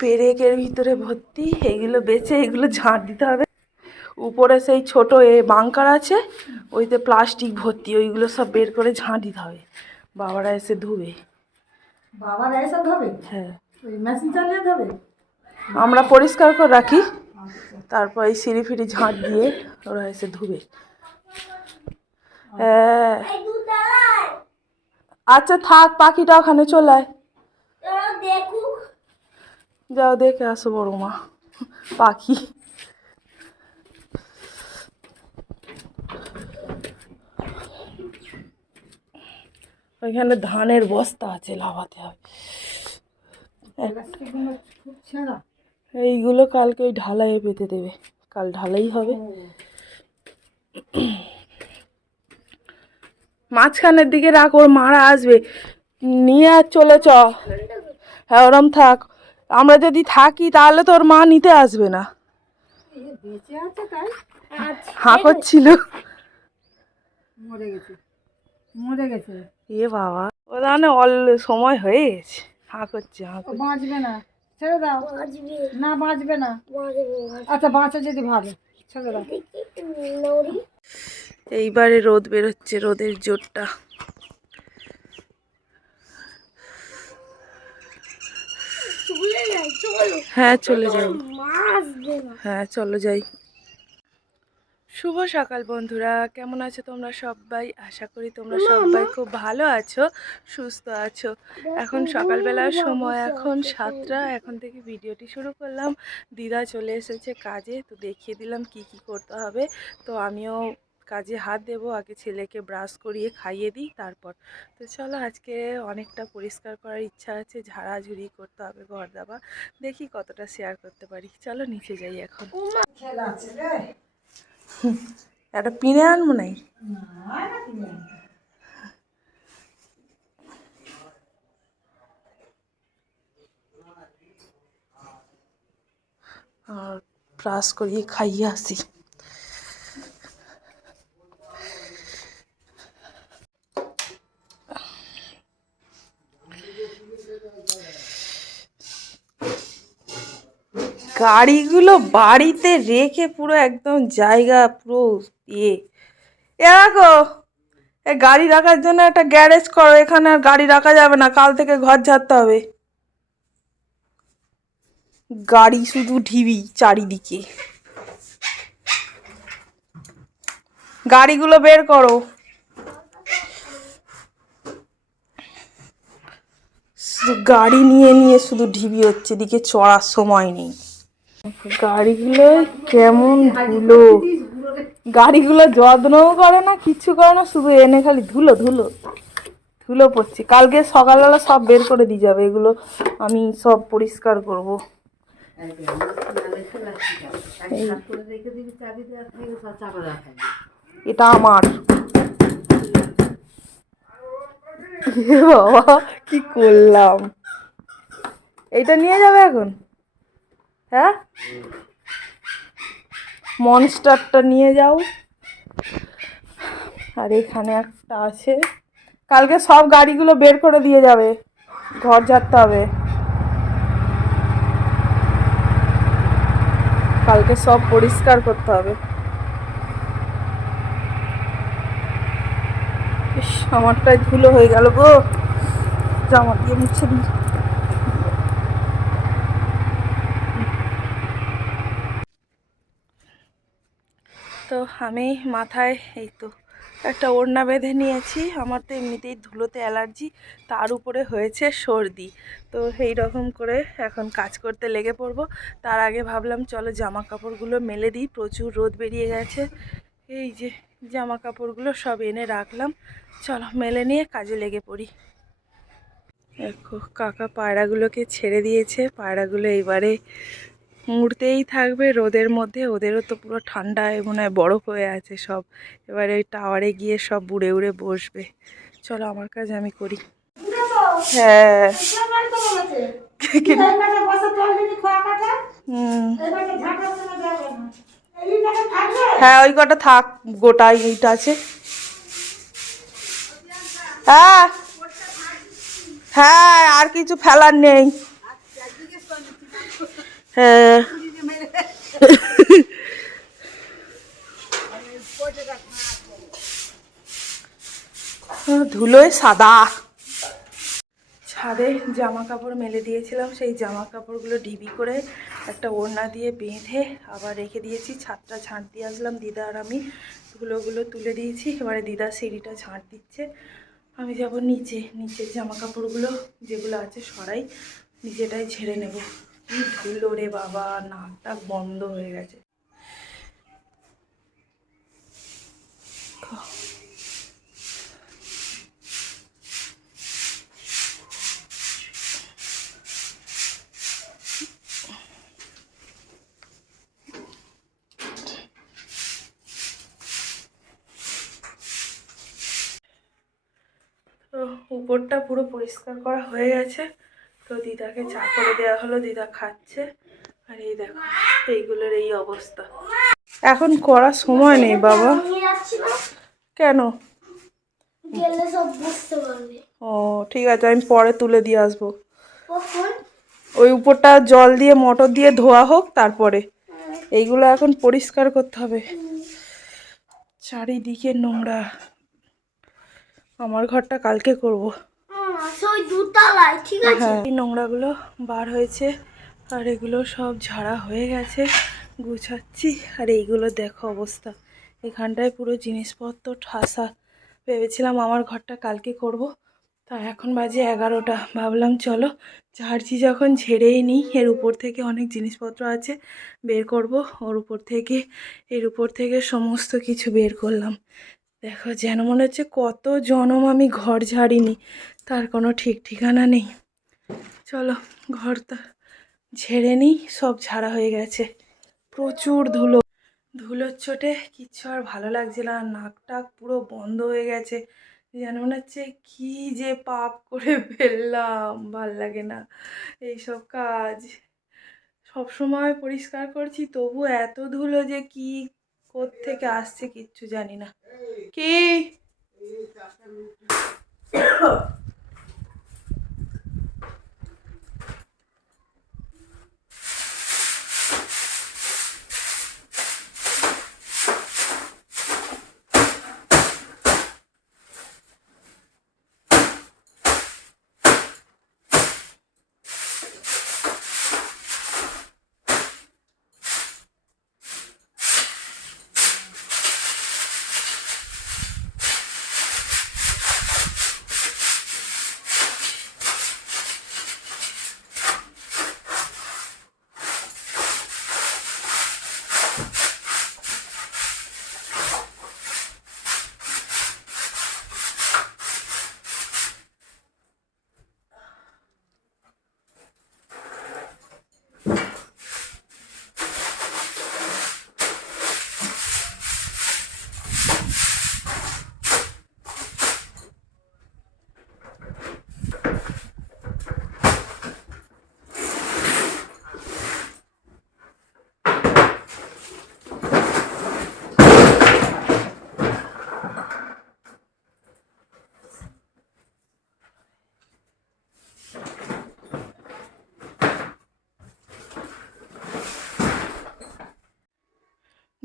পেরেকের ভিতরে ভর্তি এইগুলো বেচে এগুলো ঝাঁট দিতে হবে। উপরে সেই ছোট এ বাংকার আছে ওইতে প্লাস্টিক ভর্তি ওইগুলো সব বের করে ঝাঁট দিতে হবে। বাবারা এসে ধুবে। বাবারা এসে হবে হ্যাঁ। মেশিন চালিয়ে আমরা পরিষ্কার করে রাখি তারপর এই সিঁড়ি ফিড়ি ঝাঁট দিয়ে ওরা এসে ধুবে। আচ্ছা থাক পাখিটা ওখানে চলে আয়। যাও দেখে আসো বড় মা পাখি। ওইখানে ধানের বস্তা আছে লাভাতে হবে। এইগুলো কালকে ওই ঢালাইয়ে পেতে দেবে কাল ঢালাই হবে। মাঝখানের দিকে রাখ ওর মারা আসবে। নিয়ে আর চলে চ। হ্যাঁ ওরম থাক। আমরা যদি থাকি তাহলে তোর মা নিতে আসবে না। এ বেঁচে আছে তাই হাঁ করছিল। মরে গেছে। মরে গেছে। এ বাবা। ও দানে অল সময় হয়ে গেছে। হাঁ করছে হাঁ বাঁচবে না। ছেড়ে দাও। না বাঁচবে না। আচ্ছা বাঁচা যদি ভালো। ছেড়ে দাও। এইবারে রোদ বেরোচ্ছে রোদের জোরটা। হ্যাঁ চলে যাই। হ্যাঁ চলো যাই। শুভ সকাল বন্ধুরা কেমন আছো তোমরা সবাই? আশা করি তোমরা সবাই খুব ভালো আছো সুস্থ আছো। এখন সকালবেলার সময় এখন সাতটা এখন থেকে ভিডিওটি শুরু করলাম। দিদা চলে এসেছে কাজে তো দেখিয়ে দিলাম কি কি করতে হবে। তো আমিও কাজে হাত দেবো আগে ছেলেকে ব্রাশ করিয়ে খাইয়ে দিই তারপর। তো চলো আজকে অনেকটা পরিষ্কার করার ইচ্ছা আছে ঝাড়াঝুড়ি করতে হবে ঘর দাবা দেখি কতটা শেয়ার করতে পারি। চলো নিচে যাই এখন। একটা পিনে আনব নাই। আর ব্রাশ করিয়ে খাইয়ে আসি। গাড়িগুলো বাড়িতে রেখে পুরো একদম জায়গা, পুরো ইয়ে। এ রাখো এ গাড়ি রাখার জন্য একটা গ্যারেজ করো, এখানে আর গাড়ি রাখা যাবে না, কাল থেকে ঘর ঝাড়তে হবে। গাড়ি শুধু ঢিবি চারিদিকে। গাড়িগুলো বের করো। গাড়ি নিয়ে নিয়ে শুধু ঢিবি হচ্ছে, এদিকে চড়ার সময় নেই। গাড়িগুলো কেমন ধুলো। গাড়িগুলো যত্নও করে না কিচ্ছু করে না, শুধু এনে খালি ধুলো ধুলো। ধুলো পড়ছে কালকে সকালবেলা সব বের করে দিয়ে যাবে, এগুলো আমি সব পরিষ্কার করব। এটা আমার। বাবা, কি করলাম। এটা নিয়ে যাবে এখন? হ্যাঁ? মনস্টারটা নিয়ে যাও। আর এখানে একটা আছে। কালকে সব গাড়িগুলো বের করে দিয়ে যাবে। ঘর ঝাড়তে হবে। কালকে সব পরিষ্কার করতে হবে। আমারটাই ধুলো হয়ে গেল গো। জামা দিয়ে মুছে দিই। তো আমি মাথায় এই তো একটা ওড়না বেঁধে নিয়েছি। আমার তো এমনিতেই ধুলোতে অ্যালার্জি, তার উপরে হয়েছে সর্দি। তো এই রকম করে এখন কাজ করতে লেগে পড়ব। তার আগে ভাবলাম, চলো জামা কাপড়গুলো মেলে দিই। প্রচুর রোদ বেরিয়ে গেছে। এই যে জামা কাপড়গুলো সব এনে রাখলাম। চলো মেলে নিয়ে কাজে লেগে পড়ি। দেখো, কাকা পায়রাগুলোকে ছেড়ে দিয়েছে। পায়রাগুলো এইবারে মুড়তেই থাকবে রোদের মধ্যে। ওদেরও তো পুরো ঠান্ডায় মনে হয় বরফ হয়ে আছে সব। এবারে ওই টাওয়ারে গিয়ে সব উড়ে উড়ে বসবে। চলো আমার কাজ আমি করি। হ্যাঁ। থাকবে হ্যাঁ ওই কটা থাক গোটা এইটা আছে। হ্যাঁ। হ্যাঁ আর কিছু ফেলার নেই। হ্যাঁ ধুলোয় সাদা। ছাদে জামা কাপড় মেলে দিয়েছিলাম, সেই জামা কাপড়গুলো ডিবি করে একটা ওড়না দিয়ে বেঁধে আবার রেখে দিয়েছি। ছাদটা ঝাঁট দিয়ে আসলাম, দিদা আর আমি ধুলোগুলো তুলে দিয়েছি। এবারে দিদা সিঁড়িটা ঝাঁট দিচ্ছে। আমি যাব নিচে, নিচের জামা কাপড়গুলো যেগুলো আছে সরাই, নিজেটাই ছেড়ে নেব। কি রে বাবা নাকটা বন্ধ হয়ে গেছে। উপরটা পুরো পরিষ্কার করা হয়ে গেছে। তো দিদাকে চা করে দেওয়া হলো দিদা খাচ্ছে। আর এই দেখো এইগুলোর এই অবস্থা। এখন করার সময় নেই বাবা। কেন? ও ঠিক আছে আমি পরে তুলে দিয়ে আসব। ওই উপরটা জল দিয়ে মোটর দিয়ে ধোয়া হোক তারপরে। এইগুলো এখন পরিষ্কার করতে হবে। চারিদিকে নোংরা। আমার ঘরটা কালকে করব। ওই দুতলায় হ্যাঁ। নোংরাগুলো বার হয়েছে, আর এগুলো সব ঝাড়া হয়ে গেছে, গুছাচ্ছি। আর এইগুলো দেখো অবস্থা। এখানটায় পুরো জিনিসপত্র ঠাসা। ভেবেছিলাম আমার ঘরটা কালকে করব তা এখন বাজে এগারোটা। ভাবলাম, চলো, ঝাড়ছি যখন, ঝেড়েই নিই। এর উপর থেকে অনেক জিনিসপত্র আছে, বের করব। ওর উপর থেকে, এর উপর থেকে সমস্ত কিছু বের করলাম। দেখো, যেন মনে হচ্ছে কত জনম আমি ঘর ঝাড়িনি। তার কোনো ঠিক ঠিকানা নেই। চলো, ঘরটা ঝেড়ে নিই, সব ঝাড়া হয়ে গেছে। প্রচুর ধুলো। ধুলোর চোটে কিচ্ছু আর ভালো লাগছে না। নাক টাক পুরো বন্ধ হয়ে গেছে। যেন মনে হচ্ছে কী যে পাপ করে ফেললাম। ভালো লাগে না এইসব কাজ। সব সময় পরিষ্কার করছি, তবু এত ধুলো যে কি থেকে আসছে কিচ্ছু জানি না। কি?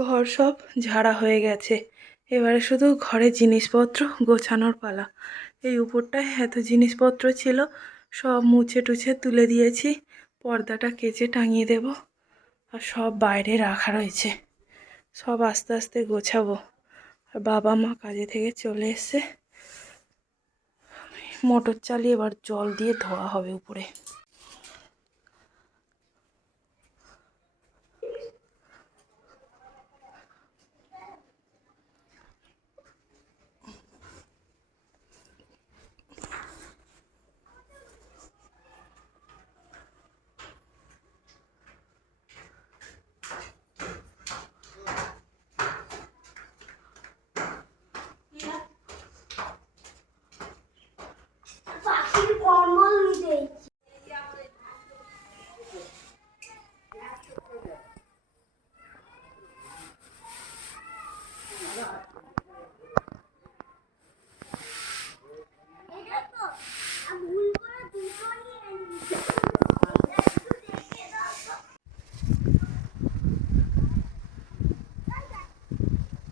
ঘর সব ঝাড়া হয়ে গেছে। এবারে শুধু ঘরের জিনিসপত্র গোছানোর পালা। এই উপরটায় এত জিনিসপত্র ছিল, সব মুছে টুছে তুলে দিয়েছি। পর্দাটা কেচে টাঙিয়ে দেব। আর সব বাইরে রাখা রয়েছে। সব আস্তে আস্তে গোছাবো। আর বাবা মা কাজে থেকে চলে এসছে। মোটর চালিয়ে এবার জল দিয়ে ধোয়া হবে উপরে।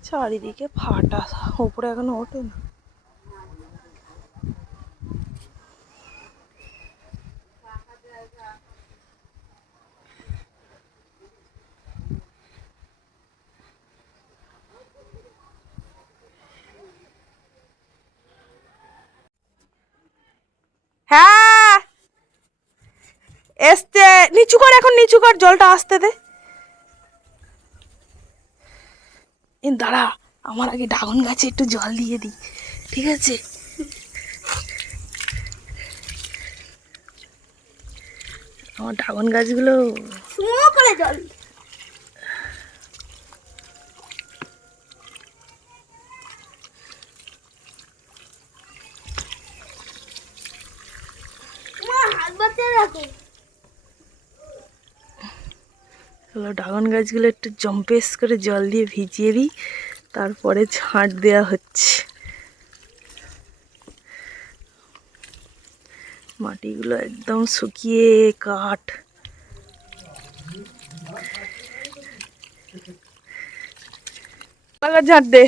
চারিদিকে ফাটা উপরে এখন ওঠে না। এসছে নিচু কর এখন, নিচু কর, জলটা আসতে দে। দাঁড়া, আমার আগে ড্রাগন গাছে একটু জল দিয়ে দিই, ঠিক আছে? আমার ড্রাগন গাছগুলো করে জল। হাত এগুলো ড্রাগন গাছগুলো একটু জম্পেস করে জল দিয়ে ভিজিয়ে দিই, তারপরে ঝাঁট দেওয়া হচ্ছে। মাটিগুলো একদম শুকিয়ে কাঠ। ঝাঁট দে।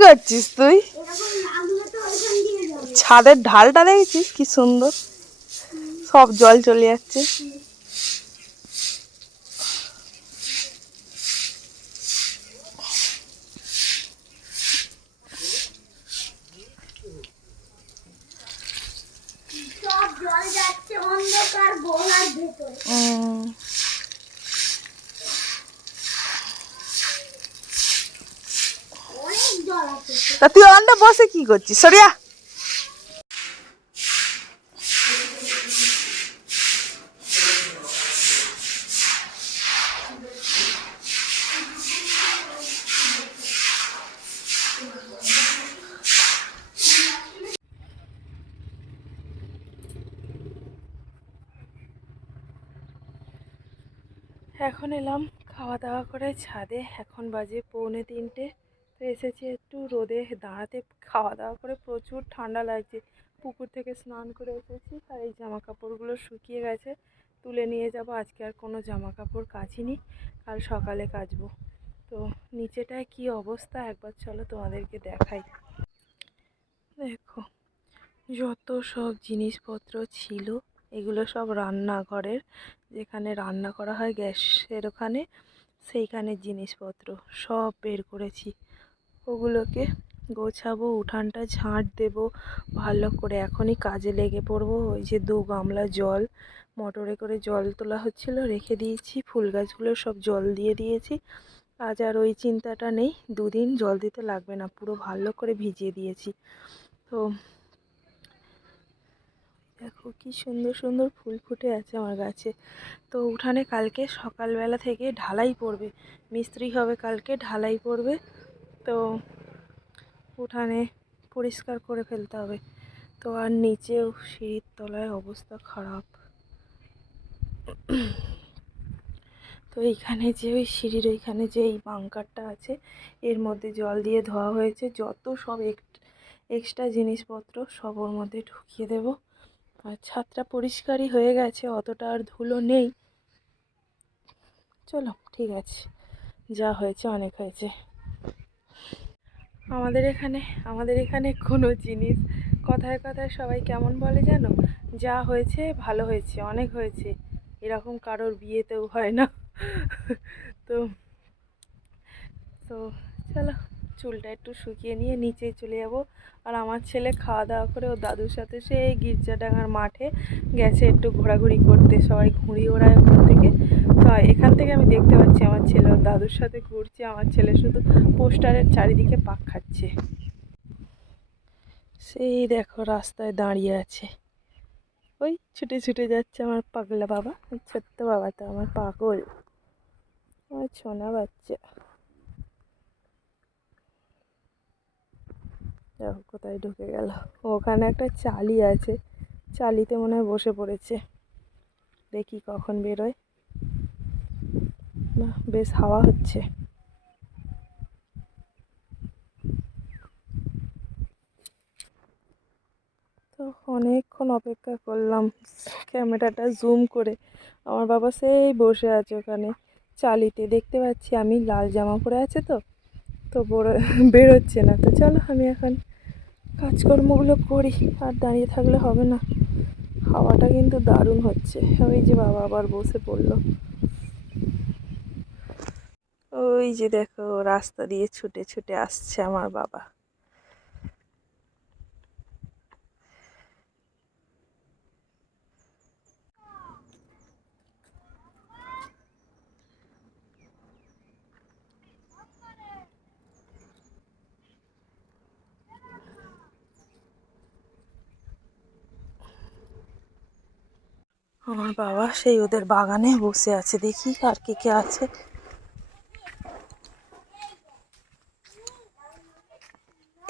করছিস তুই? ছাদের ঢালটা দেখেছিস? কি সুন্দর। সব জল চলে যাচ্ছে সব জল যাচ্ছে অন্ধকার গোলার ভেতরে উম, অনেক জল আছে তা তুই অন্ডা বসে কি করছিস? সরিয়া। এখন এলাম খাওয়া দাওয়া করে ছাদে। এখন বাজে পৌনে তিনটে। এসেছি একটু রোদে দাঁড়াতে খাওয়া দাওয়া করে প্রচুর ঠান্ডা লাগছে। পুকুর থেকে স্নান করে এসেছি আর এই জামা কাপড়গুলো শুকিয়ে গেছে। তুলে নিয়ে যাব, আজকে আর কোনো জামা কাপড় কাচিনি, কাল সকালে কাচবো। তো নিচেটায় কি অবস্থা? একবার চলো তোমাদেরকে দেখাই। দেখো, যত সব জিনিসপত্র ছিল, এগুলো সব রান্নাঘরের। যেখানে রান্না করা হয় গ্যাসের ওখানে সেইখানের জিনিসপত্র সব বের করেছি। ওগুলোকে গোছাবো, উঠানটা ঝাঁট দেব, ভালো করে এখনই কাজে লেগে পড়ব। ওই যে দু গামলা জল, মোটরে করে জল তোলা হচ্ছিল, রেখে দিয়েছি। ফুল গাছগুলো সব জল দিয়ে দিয়েছি। আজ আর ওই চিন্তাটা নেই, দুদিন জল দিতে লাগবে না, পুরো ভালো করে ভিজিয়ে দিয়েছি। তো দেখো কি সুন্দর সুন্দর ফুল ফুটে আছে আমার গাছে। তো উঠানে কালকে সকালবেলা থেকে ঢালাই পড়বে, মিস্ত্রি হবে কালকে, ঢালাই পড়বে। তো উঠানে পরিষ্কার করে ফেলতে হবে। তো আর নিচেও সিঁড়ির তলায় অবস্থা খারাপ। তো এইখানে যে ওই সিঁড়ির ওইখানে যে এই বাঙ্কারটা আছে, এর মধ্যে জল দিয়ে ধোয়া হয়েছে। যত সব এক্সট্রা জিনিসপত্র সব ওর মধ্যে ঢুকিয়ে দেবো। আর ছাদটা পরিষ্কারই হয়ে গেছে, অতটা আর ধুলো নেই। চলো, ঠিক আছে। যা হয়েছে, অনেক হয়েছে। আমাদের এখানে আমাদের এখানে কোনো জিনিস। কথায় কথায় সবাই কেমন বলে জানো? যা হয়েছে ভালো হয়েছে, অনেক হয়েছে। এরকম কারোর বিয়েতেও হয় না। তো তো চলো, চুলটা একটু শুকিয়ে নিয়ে নিচে চলে যাব। আর আমার ছেলে খাওয়া দাওয়া করে ও দাদুর সাথে সেই গির্জাডাঙ্গার মাঠে গেছে একটু ঘোরাঘুরি করতে। সবাই ঘুড়ি ওড়ায় ওখান থেকে। তো এখান থেকে আমি দেখতে পাচ্ছি আমার ছেলে দাদুর সাথে ঘুরছে, আমার ছেলে শুধু পোস্টারের চারিদিকে পাক খাচ্ছে। সেই দেখো রাস্তায় দাঁড়িয়ে আছে। ওই ছুটে ছুটে যাচ্ছে আমার পাগলা বাবা ছোট্ট বাবা তো, আমার পাগল। আমার ছোনা বাচ্চা। দেখো কোথায় ঢুকে গেল। ওখানে একটা চালি আছে, চালিতে মনে হয় বসে পড়েছে। দেখি কখন বেরোয়। বেশ হাওয়া হচ্ছে। তো অনেকক্ষণ অপেক্ষা করলাম, ক্যামেরাটা জুম করে। আমার বাবা সেই বসে আছে ওখানে চালিতে। দেখতে পাচ্ছি আমি লাল জামা পরে আছে তো তো বেরোচ্ছে না। তো চলো আমি এখন কাজকর্মগুলো করি, আর দাঁড়িয়ে থাকলে হবে না। হাওয়াটা কিন্তু দারুণ হচ্ছে। ওই যে বাবা আবার বসে পড়ল। ওই যে দেখো, রাস্তা দিয়ে ছুটে ছুটে আসছে আমার বাবা। আমার বাবা সেই ওদের বাগানে বসে আছে, দেখি আর কে কে আছে।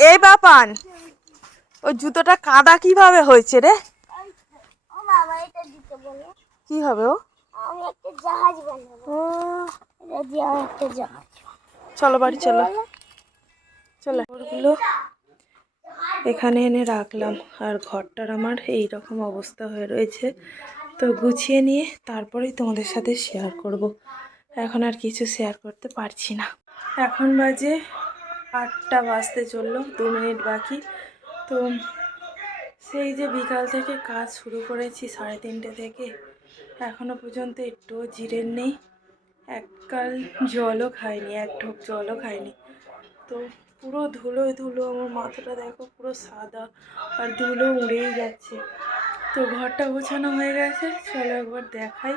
এই বাপান ওই জুতোটা কাদা কীভাবে হয়েছে রে? কি হবে ও? চলো বাড়ি চলো। চলো। ওগুলো এখানে এনে রাখলাম আর ঘরটার আমার এই রকম অবস্থা হয়ে রয়েছে। তো গুছিয়ে নিয়ে তারপরেই তোমাদের সাথে শেয়ার করব। এখন আর কিছু শেয়ার করতে পারছি না। এখন বাজে আটটা বাজতে চলল, দু মিনিট বাকি। তো সেই যে বিকাল থেকে কাজ শুরু করেছি সাড়ে তিনটে থেকে এখনও পর্যন্ত একটুও জিরের নেই। এককাল জলও খাইনি, এক ঢোক জলও খাইনি। তো পুরো ধুলোয় ধুলো, আমার মাথাটা দেখো পুরো সাদা আর ধুলো উড়েই যাচ্ছে। তো ঘরটা গোছানো হয়ে গেছে, চলো একবার দেখাই।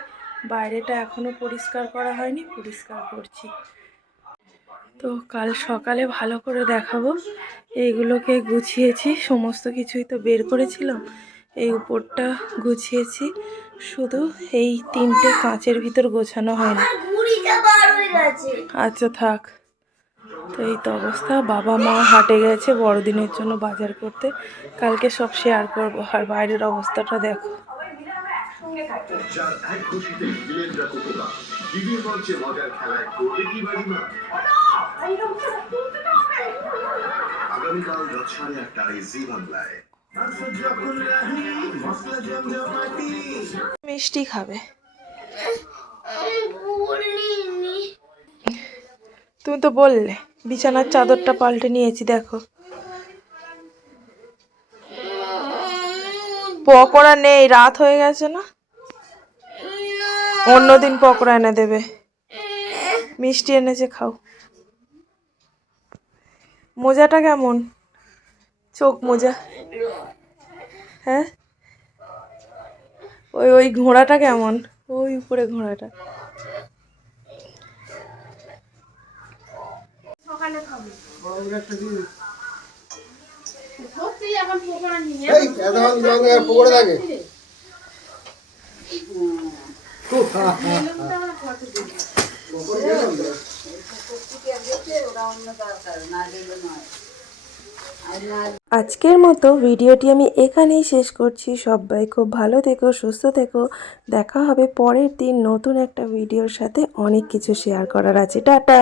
বাইরেটা এখনও পরিষ্কার করা হয়নি, পরিষ্কার করছি। তো কাল সকালে ভালো করে দেখাবো। এইগুলোকে গুছিয়েছি, সমস্ত কিছুই তো বের করেছিলাম। এই উপরটা গুছিয়েছি, শুধু এই তিনটে কাঁচের ভিতর গোছানো হয় গেছে আচ্ছা থাক। তো এই তো অবস্থা, বাবা মা হাটে গেছে বড়দিনের জন্য বাজার করতে। কালকে সব শেয়ার করব, আর বাইরের অবস্থাটা দেখো। মজার খেলায় করবে কি আগামীকাল রাত সাড়ে জি বাংলায়। মিষ্টি খাবে। তুমি তো বললে, বিছানার চাদরটা পাল্টে নিয়েছি, দেখো। পকোড়া নেই, রাত হয়ে গেছে না? অন্যদিন পকোড়া এনে দেবে। মিষ্টি এনেছে, খাও। মোজাটা কেমন? চোখ মোজা। হ্যাঁ? ওই ওই ঘোড়াটা কেমন? ওই উপরে ঘোড়াটা। পকোড়া আজকের মতো ভিডিওটি আমি এখানেই শেষ করছি। সবাই খুব ভালো থেকো, সুস্থ থেকো। দেখা হবে পরের দিন নতুন একটা ভিডিওর সাথে। অনেক কিছু শেয়ার করার আছে। টাটা!